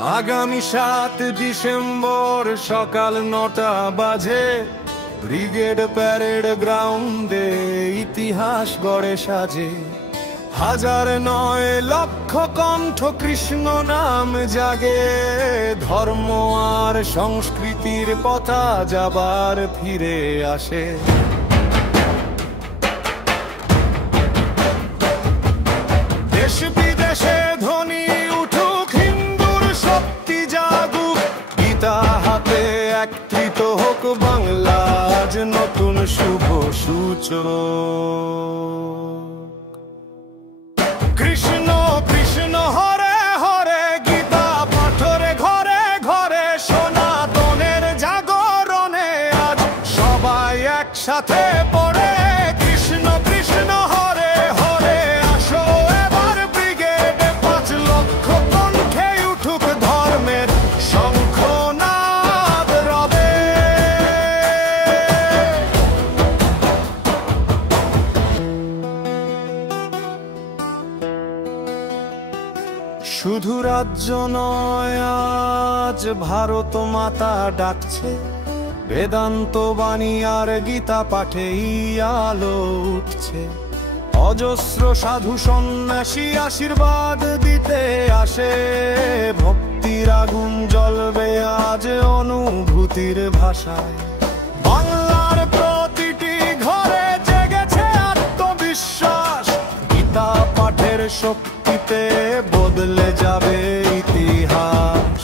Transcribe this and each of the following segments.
আগামী ৭ ডিসেম্বর সকাল ৯টা বাজে ব্রিগেড প্যারেড গ্রাউন্ডে ইতিহাস গড়ে সাজে। হাজার নয় লক্ষ কণ্ঠ কৃষ্ণ নাম জাগে, ধর্ম আর সংস্কৃতির পথা যাবার ফিরে আসে। দেশ বিদেশে ধ্বনি উঠুক, হিন্দুর শক্তি জাগুক, গীতা হাতে একত্রিত হোক বাংলা আজ নতুন শুভ সূচক। কৃষ্ণ কৃষ্ণ হরে হরে, গীতা পাঠের ঘরে ঘরে, সনাতনের জাগরণে আজ সবাই একসাথে পড়ে। কৃষ্ণ কৃষ্ণ হরে হরে, আসো এবার ব্রিগেডে ৫ লক্ষ কণ্ঠে উঠুক ধর্মের শঙ্খনাদ রবে। শুধু রাজ্য নয়, আজ ভারত মাতা ডাকছে, বেদান্ত বাণী আর গীতা পাঠেই আলো উঠছে। অজস্র সাধু সন্ন্যাসী আশীর্বাদ দিতে আসে, ভক্তির আগুন জ্বলবে আজ অনুভূতির ভাষায়। বাংলার প্রতিটি ঘরে জেগেছে আত্মবিশ্বাস, গীতা পাঠের শক্তিতে বদলে যাবে ইতিহাস।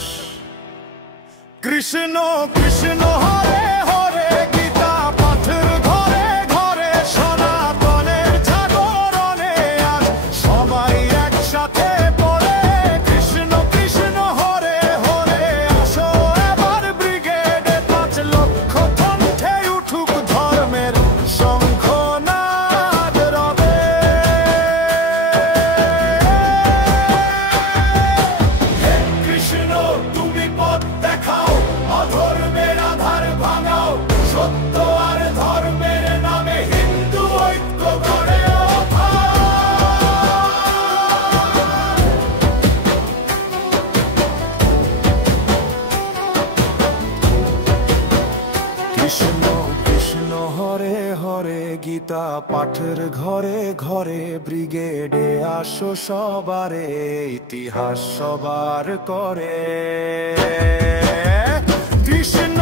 কৃষ্ণ কৃষ্ণ হরে হরে, গীতা পাঠের ঘরে ঘরে, সনাতনের জাগরণে আজ সবাই একসাথে পড়ে। কৃষ্ণ কৃষ্ণ হরে হরে, আসো এবার ব্রিগেডে ৫ লক্ষ কণ্ঠে উঠুক ধর্মের শঙ্খনাদ রবে। কৃষ্ণ তুমি পথ দেখাও, অধর্মের আধার ভাঙাও, সত্য আর ধর্মের নামে হিন্দু ঐক্য গড়ে ওঠাও। কৃষ্ণ কৃষ্ণ হরে হরে, গীতা পাঠের ঘরে ঘরে, ব্রিগেডে আসো সবারে, ইতিহাস সবার করে। কৃষ্ণ